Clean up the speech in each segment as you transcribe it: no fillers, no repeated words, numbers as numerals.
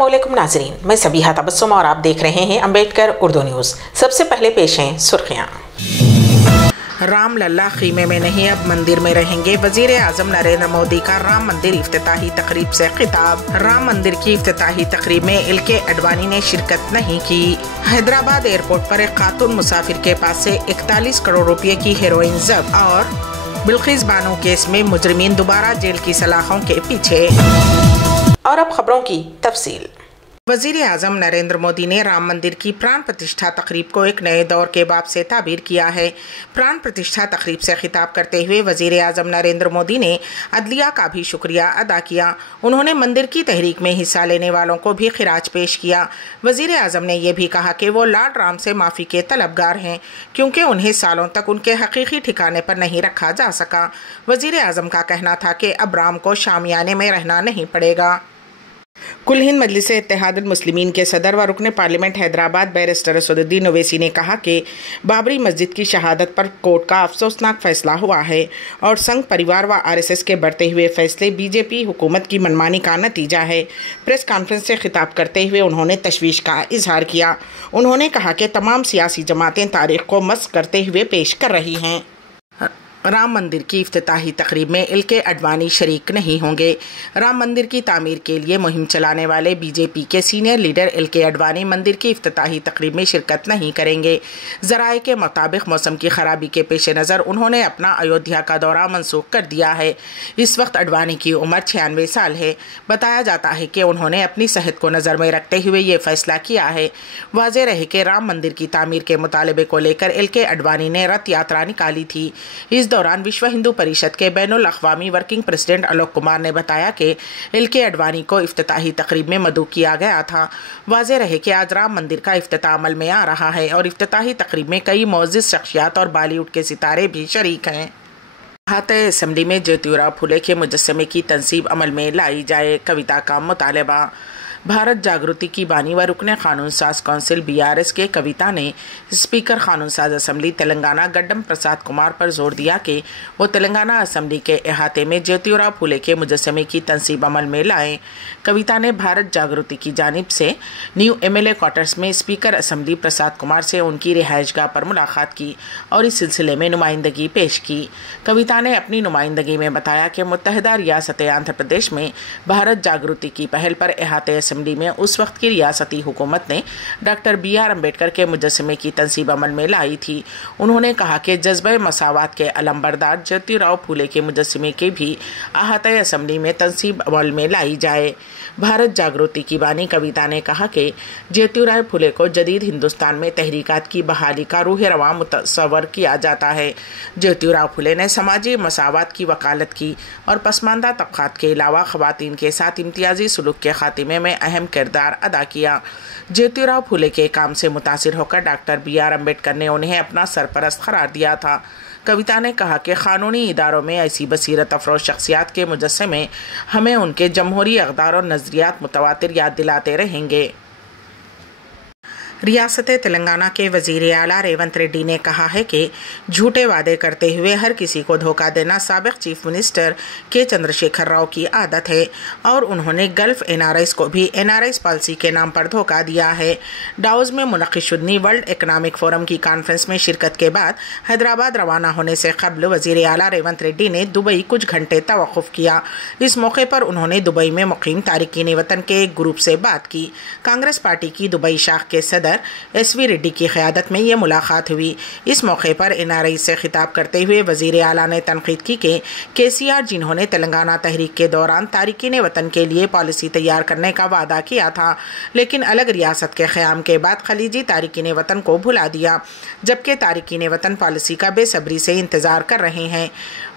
अस्सलामुअलैकुम नाज़रीन, मैं सबीहा तबस्सुम और आप देख रहे हैं अम्बेडकर उर्दू न्यूज़। सबसे पहले पेश हैं सुर्खियाँ। राम लल्ला खीमे में नहीं, अब मंदिर में रहेंगे। वजीर आजम नरेंद्र मोदी का राम मंदिर इफ्तिताही तकरीब से खिताब। राम मंदिर की इफ्तिताही तकरीब में एलके अडवाणी ने शिरकत नहीं की। हैदराबाद एयरपोर्ट पर एक खातून मुसाफिर के पास से 41 करोड़ रुपए की हेरोइन जब्त। और बिल्किस बानो केस में मुजरिमीन दोबारा जेल की सलाखों के पीछे। और अब खबरों की तफसील। वजीर आजम नरेंद्र मोदी ने राम मंदिर की प्राण प्रतिष्ठा तकरीब को एक नए दौर के बाब से ताबीर किया है। प्राण प्रतिष्ठा तकरीब से खिताब करते हुए वजीर आजम नरेंद्र मोदी ने अदलिया का भी शुक्रिया अदा किया। उन्होंने मंदिर की तहरीक में हिस्सा लेने वालों को भी खिराज पेश किया। वजीर आजम ने यह भी कहा कि वो लॉर्ड राम से माफ़ी के तलबगार हैं, क्योंकि उन्हें सालों तक उनके हकीकी ठिकाने पर नहीं रखा जा सका। वजीर आजम का कहना था कि अब राम को शामियाने में रहना नहीं पड़ेगा। कुल हिंद मजलिस इत्तेहादुल मुस्लिमीन के सदर व रुकन पार्लियामेंट हैदराबाद बैरिस्टर असदुद्दीन ओवैसी ने कहा कि बाबरी मस्जिद की शहादत पर कोर्ट का अफसोसनाक फैसला हुआ है और संघ परिवार व आरएसएस के बढ़ते हुए फैसले बीजेपी हुकूमत की मनमानी का नतीजा है। प्रेस कॉन्फ्रेंस से खिताब करते हुए उन्होंने तशवीश का इजहार किया। उन्होंने कहा कि तमाम सियासी जमातें तारीख को मस्ख करते हुए पेश कर रही हैं। राम मंदिर की इफ्तिताही तकरीब में एलके अडवाणी शरीक नहीं होंगे। राम मंदिर की तामीर के लिए मुहिम चलाने वाले बीजेपी के सीनियर लीडर एलके अडवाणी मंदिर की इफ्तिताही तकरीब में शिरकत नहीं करेंगे। जराए के मुताबिक मौसम की खराबी के पेश नज़र उन्होंने अपना अयोध्या का दौरा मनसूख कर दिया है। इस वक्त अडवाणी की उम्र 96 साल है। बताया जाता है कि उन्होंने अपनी सेहत को नज़र में रखते हुए ये फैसला किया है। वाज़ेह रहे कि राम मंदिर की तामीर के मुतालबे को लेकर एलके अडवाणी ने रथ यात्रा निकाली थी। इस दौरान विश्व हिंदू परिषद के बैनुल अक़वामी वर्किंग प्रेसिडेंट आलोक कुमार ने बताया कि एलके अडवाणी को इफ्तिताही तकरीब में मदऊ किया गया था। वाज़ेह रहे कि आज राम मंदिर का इफ्तिताह अमल में आ रहा है और इफ्तिताही तकरीब में कई मोअज़्ज़िज़ शख्सियात और बॉलीवुड के सितारे भी शरीक हैं। अहाते असेंबली में ज्योतिराव फुले के मुजस्समे की तनसीब अमल में लाई जाए, कविता का मुतालबा। भारत जागृति की बानी व रुकने कानून साज कौंसिल बीआरएस के कविता ने स्पीकर कानून साज असम्बली तेलंगाना गड्डम प्रसाद कुमार पर जोर दिया कि वो तेलंगाना असम्बली के अहाते में ज्योतिराव फुले के मुजस्समे की तनसीब अमल में लाएं। कविता ने भारत जागृति की जानिब से न्यू एमएलए क्वार्टर्स में स्पीकर असम्बली प्रसाद कुमार से उनकी रिहाइशगाह पर मुलाकात की और इस सिलसिले में नुमाइंदगी पेश की। कविता ने अपनी नुमाइंदगी में बताया कि मुत्तहिदा रियासत आंध्र प्रदेश में भारत जागृति की पहल पर अहाते असेंबली में उस वक्त की रियासती हुकूमत ने डॉक्टर बीआर अम्बेडकर के मुजस्समे की तनसीब अमल में लाई थी। उन्होंने कहा कि जज्बे मसावात के अलंबरदार ज्योतिराव फुले के मुजस्समे की भी अहाते असेंबली में तनसीब अमल में लाई जाए। भारत जागृति की बानी कविता ने कहा कि ज्योतिराव फुले को जदीद हिंदुस्तान में तहरीकात की बहाली का रूह रवां मुतस्सवर किया जाता है। ज्योतिराव फुले ने समाजी मसावात की वकालत की और पसमानदा तबकात के अलावा ख़वातीन के साथ इम्तियाजी सुलूक के खात्मे में अहम किरदार अदा किया। ज्योतिराव फुले के काम से मुतासिर होकर डॉक्टर बीआर अम्बेडकर ने उन्हें अपना सरपरस्त करार दिया था। कविता ने कहा कि क़ानूनी इदारों में ऐसी बसीरत अफरोज़ शख्सियात के मुजस्समे हमें उनके जमहूरी अक़दार और नज़रियात मुतवातिर याद दिलाते रहेंगे। रियासत तेलंगाना के वज़ीर आला रेवंत रेड्डी ने कहा है कि झूठे वादे करते हुए हर किसी को धोखा देना साबिक़ चीफ मिनिस्टर के चंद्रशेखर राव की आदत है और उन्होंने गल्फ एनआरआईज़ को भी एनआरआईज़ पॉलिसी के नाम पर धोखा दिया है। डाउज में मुनक़िद वर्ल्ड इकनॉमिक फोरम की कॉन्फ्रेंस में शिरकत के बाद हैदराबाद रवाना होने से कबल वज़ीर आला रेवंत रेड्डी ने दुबई कुछ घंटे तवक़्क़ुफ़ किया। इस मौके पर उन्होंने दुबई में मुक़ीम तारिकीन वतन के एक ग्रुप से बात की। कांग्रेस पार्टी की दुबई शाख के सदर एसवी रेड्डी की क़यादत में ये मुलाकात हुई। इस मौके पर एनआरआई से खिताब करते हुए वज़ीर आला ने तनकीद की कि केसीआर जिन्होंने तेलंगाना तहरीक के दौरान तारिकीन वतन के लिए पॉलिसी तैयार करने का वादा किया था, लेकिन अलग रियासत के क़याम के बाद खलीजी तारिकीन वतन को भुला दिया, जबकि तारिकीन वतन पॉलिसी का बेसब्री से इंतज़ार कर रहे हैं।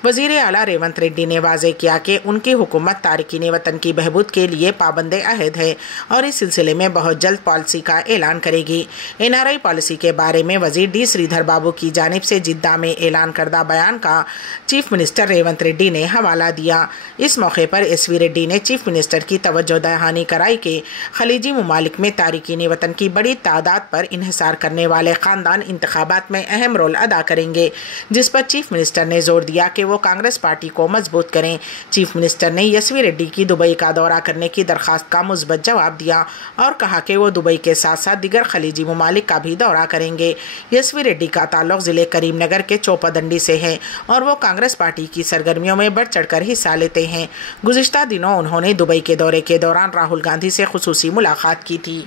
वज़ीर आला रेवंत रेड्डी ने वाज़ेह किया कि उनकी हुकूमत तारिकीन वतन की बहबूद के लिए पाबंद अहद है और इस सिलसिले में बहुत जल्द पॉलिसी का ऐलान करेगी। रहेगी। NRI पॉलिसी के बारे में वजीर D श्रीधर बाबू की जानिब से जिद्दा में ऐलान करदा बयान का चीफ मिनिस्टर रेवंत रेड्डी ने हवाला दिया। इस मौके पर SV रेड्डी ने चीफ मिनिस्टर की तवज्जो दहानी कराई कि खलीजी मुमालिक में तारिकीन वतन की बड़ी तादाद पर इन्हिसार करने वाले खानदान इंतखाबात में अहम रोल अदा करेंगे, जिस पर चीफ मिनिस्टर ने जोर दिया कि वो कांग्रेस पार्टी को मजबूत करें। चीफ मिनिस्टर ने SV रेड्डी की दुबई का दौरा करने की दरखास्त का मुस्बत जवाब दिया और कहा कि वो दुबई के साथ साथ दीगर खलीजी मुमालिक का भी दौरा करेंगे। SV रेड्डी का ताल्लुक जिले करीमनगर के चोपादंडी से है और वो कांग्रेस पार्टी की सरगर्मियों में बढ़ चढ़कर हिस्सा लेते हैं। गुज़िश्ता दिनों उन्होंने दुबई के दौरे के दौरान राहुल गांधी से खुसूसी मुलाकात की थी।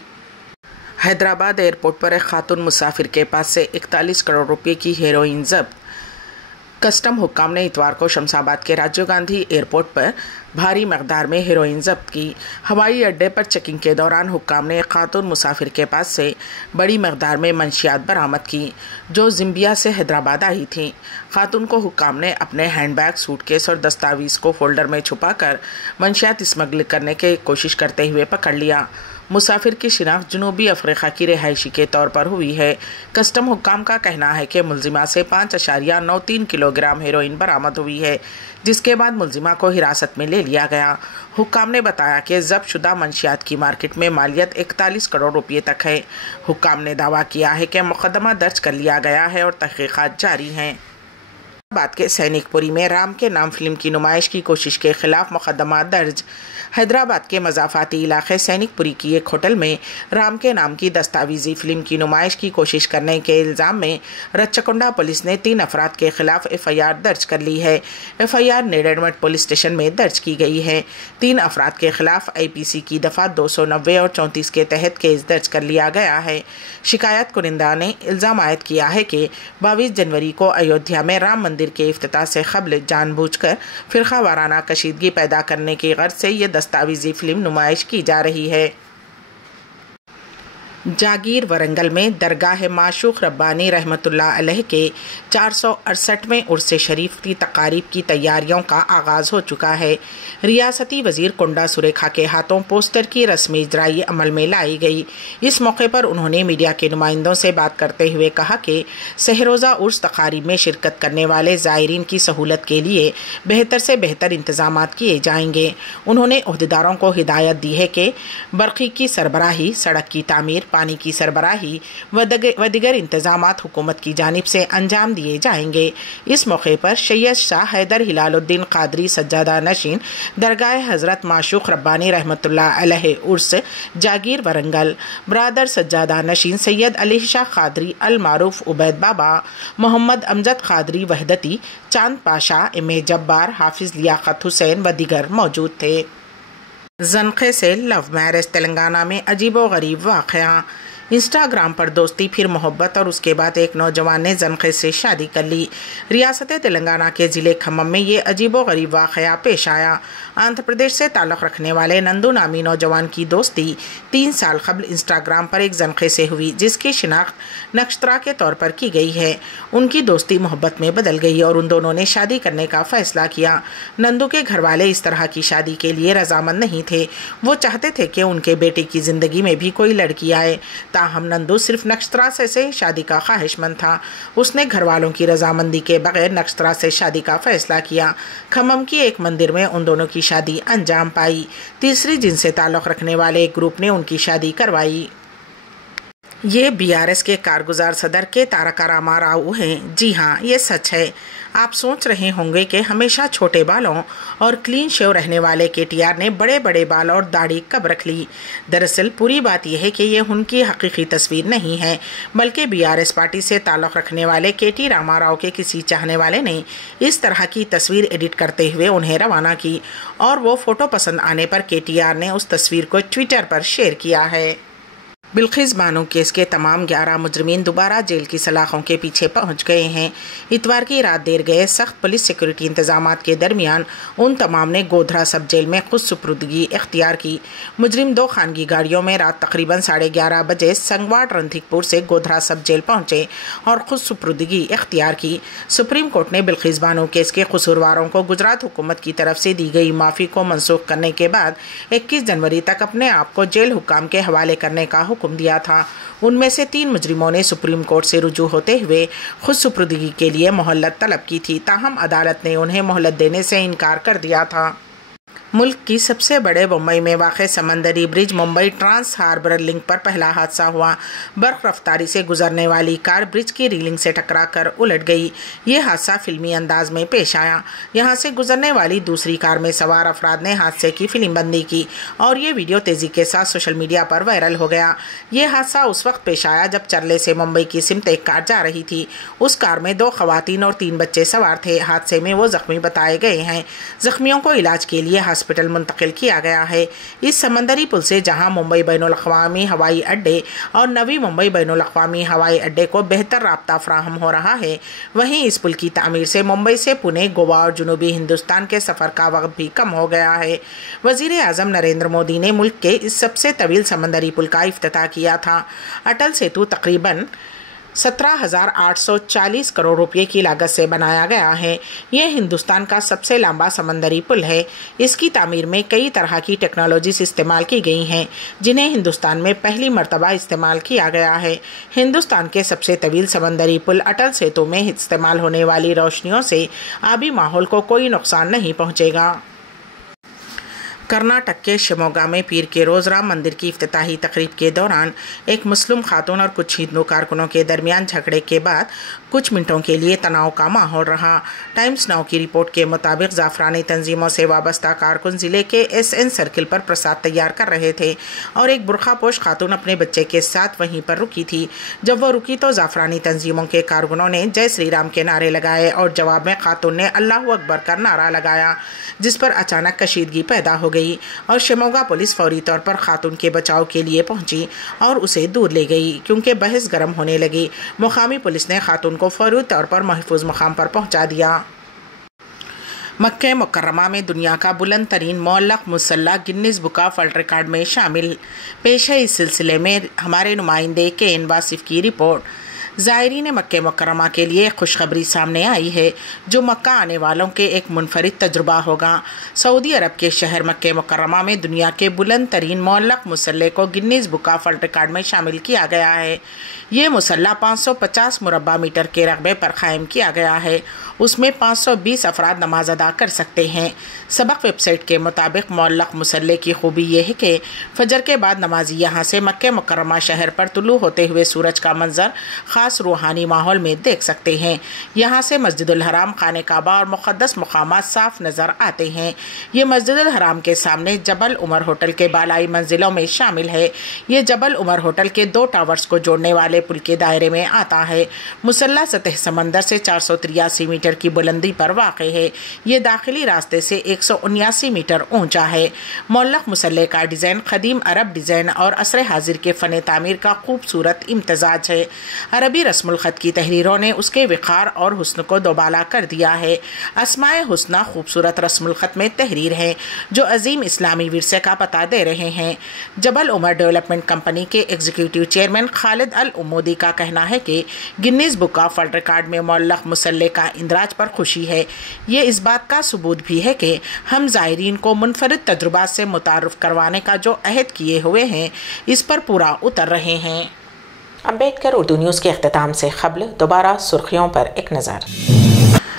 हैदराबाद एयरपोर्ट पर एक खातून मुसाफिर के पास से 41 करोड़ रुपए की हेरोइन जब्त। कस्टम हुक्काम ने इतवार को शमशाबाद के राजीव गांधी एयरपोर्ट पर भारी मकदार में हेरोइन जब्त की। हवाई अड्डे पर चेकिंग के दौरान हुक्काम ने एक खातून मुसाफिर के पास से बड़ी मकदार में मंशियात बरामद की, जो जिम्बिया से हैदराबाद आई थी। खातून को हुक्काम ने अपने हैंडबैग, सूटकेस और दस्तावेज को फोल्डर में छुपाकर मंशियात स्मगल करने की कोशिश करते हुए पकड़ लिया। मुसाफिर की शिनाख्त जनूबी अफ्रीका की रिहायशी के तौर पर हुई है। कस्टम हुक्काम का कहना है कि मुलजिमा से 5.93 किलोग्राम हेरोइन बरामद हुई है, जिसके बाद मुलजिमा को हिरासत में ले लिया गया। हुक्काम ने बताया कि जब्त शुदा मंशियात की मार्केट में मालियत 41 करोड़ रुपये तक है। हुक्काम ने दावा किया है कि मुकदमा दर्ज कर लिया गया है और तहकीकात जारी हैं। हैदराबाद के सैनिकपुरी में राम के नाम फिल्म की नुमाइश की कोशिश के खिलाफ मुकदमा दर्ज। हैदराबाद के मज़ाफ़ाती इलाके सैनिकपुरी की एक होटल में राम के नाम की दस्तावेजी फिल्म की नुमाइश की कोशिश करने के इल्ज़ाम में रच्चकोंडा पुलिस ने 3 अफराद के खिलाफ FIR दर्ज कर ली है। FIR नेड़ेडमठ पुलिस स्टेशन में दर्ज की गई है। 3 अफराद के खिलाफ IPC की दफ़ा 290 और 34 के तहत केस दर्ज कर लिया गया है। शिकायत कुनिंदा ने इल्ज़ाम आयद किया है कि 22 जनवरी को अयोध्या में राम मंदिर के इफ्तिताह से क़ब्ल जानबूझकर फ़िरक़ा वाराना कशीदगी पैदा करने की गर्ज से ये दस्तावेजी फिल्म नुमाइश की जा रही है। जागीर वरंगल में दरगाह माशूक रब्बानी रहमतुल्लाह अलैह के 468वें उर्स शरीफ की तकारीब की तैयारियों का आगाज़ हो चुका है। रियासती वज़ीर कुंडा सुरेखा के हाथों पोस्टर की रस्मी इजराई अमल में लाई गई। इस मौके पर उन्होंने मीडिया के नुमाइंदों से बात करते हुए कहा कि सहरोज़ा उर्स तकारीब में शिरकत करने वाले ज़ायरीन की सहूलत के लिए बेहतर से बेहतर इंतजाम किए जाएंगे। उन्होंने ओहदेदारों को हिदायत दी है कि बर्क़ी की सरबराही, सड़क की तामीर, पानी की सरबराही व दीगर इंतजामात हुकूमत की जानिब से अंजाम दिए जाएंगे। इस मौके पर सैयद शाह हैदर हिलालुद्दीन कादरी सज्जादा नशीन दरगाह हज़रत माशूक रब्बानी रहमतुल्लाह अलैह उर्स जागीर वरंगल, ब्रादर सज्जादा नशीन सैयद अली शाह कादरी अल मारूफ उबैद बाबा, मोहम्मद अमजद कादरी वहदती, चांद पाशा, इमे जब्बार, हाफिज लियाकत हुसैन व दीगर मौजूद थे। ज़नक़े से लव मैरिज, तेलंगाना में अजीबो गरीब वाक़या। इंस्टाग्राम पर दोस्ती फिर मोहब्बत और उसके बाद एक नौजवान ने ज़नक़े से शादी कर ली। रियासत तेलंगाना के ज़िले खम्मम में ये अजीबो गरीब वाक़या पेश आया। आंध्र प्रदेश से ताल्लुक़ रखने वाले नंदू नामी नौजवान की दोस्ती 3 साल क़ब्ल इंस्टाग्राम पर एक ज़नक़े से हुई, जिसकी शिनाख्त नक्षत्रा के तौर पर की गई है। उनकी दोस्ती मोहब्बत में बदल गई और उन दोनों ने शादी करने का फ़ैसला किया। नंदू के घर वाले इस तरह की शादी के लिए रजामंद नहीं थे। वो चाहते थे कि उनके बेटे की ज़िंदगी में भी कोई लड़की आए। ताहम नंदू सिर्फ नक्षत्रा से शादी का ख्वाहिशमंद था। उसने घर वालों की रजामंदी के बगैर नक्षत्रा से शादी का फैसला किया। खम्मम की एक मंदिर में उन दोनों की शादी अंजाम पाई। तीसरी जिन से ताल्लुक़ रखने वाले एक ग्रुप ने उनकी शादी करवाई। ये BRS के कारगुजार सदर के तारका रामा राव हैं। जी हाँ, ये सच है। आप सोच रहे होंगे कि हमेशा छोटे बालों और क्लीन शेव रहने वाले KTR ने बड़े बड़े बाल और दाढ़ी कब रख ली। दरअसल पूरी बात यह है कि ये उनकी हकीकी तस्वीर नहीं है, बल्कि BRS पार्टी से ताल्लुक़ रखने वाले KT रामा राव के किसी चाहने वाले ने इस तरह की तस्वीर एडिट करते हुए उन्हें रवाना की और वो फ़ोटो पसंद आने पर KTR ने उस तस्वीर को ट्विटर पर शेयर किया है। बिल्किस बानो केस के तमाम 11 मुजरिमीन दोबारा जेल की सलाखों के पीछे पहुंच गए हैं। इतवार की रात देर गए सख्त पुलिस सिक्योरिटी इंतजामात के दरमियान उन तमाम ने गोधरा सब जेल में खुद सुपुर्दगी इख्तियार की। मुजरिम 2 खानगी गाड़ियों में रात तकरीबन 11:30 बजे संगवाड़ रणधिकपुर से गोधरा सब जेल पहुंचे और खुद सुपुर्दगी इख्तियार की। सुप्रीम कोर्ट ने बिल्किस बानो केस के कसूरवारों को गुजरात हुकूमत की तरफ से दी गई माफ़ी को मनसूख करने के बाद 21 जनवरी तक अपने आप को जेल हुक्काम के हवाले करने का हुक्म दिया था। उनमें से 3 मुजरिमों ने सुप्रीम कोर्ट से रुजू होते हुए खुद सुपुर्दगी के लिए मोहलत तलब की थी, ताहम अदालत ने उन्हें मोहलत देने से इनकार कर दिया था। मुल्क की सबसे बड़े मुंबई में वाक़ समंदरी bridge Mumbai trans harbour link पर पहला हादसा हुआ। बर्फ रफ्तारी से गुजरने वाली कार ब्रिज की रेलिंग से टकराकर उलट गई। ये हादसा फिल्मी अंदाज में पेश आया। यहां से गुजरने वाली दूसरी कार में सवार अफराद ने हादसे की फिल्मबंदी की और ये वीडियो तेजी के साथ सोशल मीडिया पर वायरल हो गया। ये हादसा उस वक्त पेश आया जब चरले से मुंबई की सिमत एक कार जा रही थी। उस कार में 2 खवातीन और 3 बच्चे सवार थे। हादसे में वो जख्मी बताए गए हैं। जख्मियों को इलाज के लिए हॉस्पिटल मुंतकिल किया गया है। इस समंदरी पुल से जहां मुंबई बैनुल-अक़वामी हवाई अड्डे और नवी मुंबई बैनुल-अक़वामी हवाई अड्डे को बेहतर राब्ता फराहम हो रहा है, वहीं इस पुल की तामीर से मुंबई से पुणे, गोवा और जनूबी हिंदुस्तान के सफ़र का वक्त भी कम हो गया है। वज़ीर आज़म नरेंद्र मोदी ने मुल्क के इस सबसे तवील समंदरी पुल का इफ्तिताह किया था। अटल सेतु तकरीबन 17,840 करोड़ रुपए की लागत से बनाया गया है। यह हिंदुस्तान का सबसे लंबा समंदरी पुल है। इसकी तामीर में कई तरह की टेक्नोलॉजीज इस्तेमाल की गई हैं, जिन्हें हिंदुस्तान में पहली मर्तबा इस्तेमाल किया गया है। हिंदुस्तान के सबसे तवील समंदरी पुल अटल सेतु में इस्तेमाल होने वाली रोशनियों से आबी माहौल को कोई नुकसान नहीं पहुँचेगा। कर्नाटक के शिमोगा में पीर के रोज़ राम मंदिर की इफ्तिताही तकरीब के दौरान एक मुस्लिम खातून और कुछ हिंदू कारकुनों के दरमियान झगड़े के बाद कुछ मिनटों के लिए तनाव का माहौल रहा। टाइम्स नाउ की रिपोर्ट के मुताबिक जाफरानी तंजीमों से वाबस्ता कारकुन ज़िले के SN सर्किल पर प्रसाद तैयार कर रहे थे और एक बुरखापोश खातून अपने बच्चे के साथ वहीं पर रुकी थी। जब वो रुकी तो जाफरानी तंजीमों के कारकुनों ने जय श्री राम के नारे लगाए और जवाब में खातून ने अल्लाहू अकबर का नारा लगाया, जिस पर अचानक कशीदगी पैदा हो गई और शिमोगा पुलिस फौरी तौर पर खातून के बचाव के लिए पहुंची और उसे दूर ले गई क्योंकि बहस गर्म होने लगी। मुकामी पुलिस ने खातून को फौरी तौर पर महफूज मकाम पर पहुंचा दिया। मक्के मुकर्रमा में दुनिया का बुलंद तरीन मुअल्लक़ मुसल्ला Guinness book of world record में शामिल। पेश है इस सिलसिले में हमारे नुमाइंदे KN वासिफ की रिपोर्ट। ज़ायरीन मक्के मुकर्रमा के लिए खुशखबरी सामने आई है, जो मक्का आने वालों के एक मुनफरिद तजुर्बा होगा। सऊदी अरब के शहर मक्के मुकर्रमा में दुनिया के बुलंद तरीन मुअल्लक़ मुसल्ले को Guinness book of world record में शामिल किया गया है। ये मुसल्ला 550 मुरब्बा मीटर के रकबे पर कायम किया गया है। उसमें 520 अफराद नमाज अदा कर सकते हैं। सबक वेबसाइट के मुताबिक मुअल्लक़ मुसल्ले की खूबी यह है कि फजर के बाद नमाजी यहाँ से मक्के मुकर्रमा शहर पर तुलू होते हुए सूरज का मंजर खास रूहानी माहौल में देख सकते हैं। यहाँ से मस्जिदुल हराम, खाने काबा और मुक़द्दस मकामात साफ नज़र आते हैं। ये मस्जिदुल हराम के सामने जबल उमर होटल के बालाई मंजिलों में शामिल है। ये जबल उमर होटल के 2 टावर्स को जोड़ने वाले पुल के दायरे में आता है। मुसल्ला सतह समंदर से 483 मीटर की बुलंदी पर वाक़े है। ये दाखिली रास्ते से 179 मीटर ऊंचा है। मुअल्लक़ मुसल्ले का डिज़ाइन क़दीम अरब डिज़ाइन और असर हाजिर के फ़न तामीर का खूबसूरत इम्तजाज है। अरबी रस्मुल ख़त की तहरीरों ने उसके विक़ार और हुस्न को दोबाला कर दिया है। अस्माए हुस्ना खूबसूरत रस्मुल ख़त में तहरीर है जो अजीम इस्लामी विरसे का पता दे रहे हैं। जबल उमर डेवलपमेंट कंपनी के एग्जीक्यूटिव चेयरमैन खालिद अल उमूदी का कहना है कि Guinness book of world record में मुअल्लक़ मुसल्ले का इंदराज पर खुशी है। ये इस बात का सबूत भी है कि हम ज़ायरीन को मुनफरिद तजुर्बा से मुतारुफ़ करवाने का जो अहद किए हुए हैं, इस पर पूरा उतर रहे हैं। अम्बेडकर उर्दू न्यूज़ के अख्तिताम से क़ब्ल दोबारा सुर्खियों पर एक नज़र।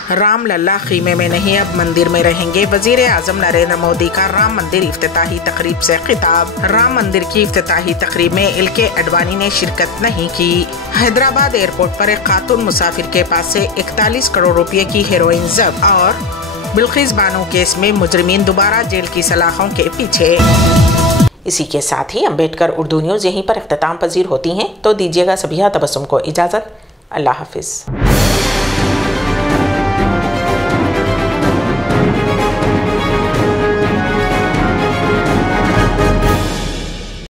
राम लल्ला खीमे में नहीं, अब मंदिर में रहेंगे। वज़ीर आज़म नरेंद्र मोदी का राम मंदिर इफ्तिताही तकरीब से खिताब। राम मंदिर की इफ्तिताही तकरीब में LK अडवाणी ने शिरकत नहीं की। हैदराबाद एयरपोर्ट पर एक खातून मुसाफिर के पास से 41 करोड़ रुपए की हेरोइन जब्त और बिल्किस बानो केस में मुजरिमीन दोबारा जेल की सलाखों के पीछे। इसी के साथ ही अम्बेडकर उर्दू न्यूज़ यहीं पर इख्तिताम पजीर होती हैं, तो दीजिएगा सबिहा तबस्सुम को इजाज़त। अल्लाह हाफिज़।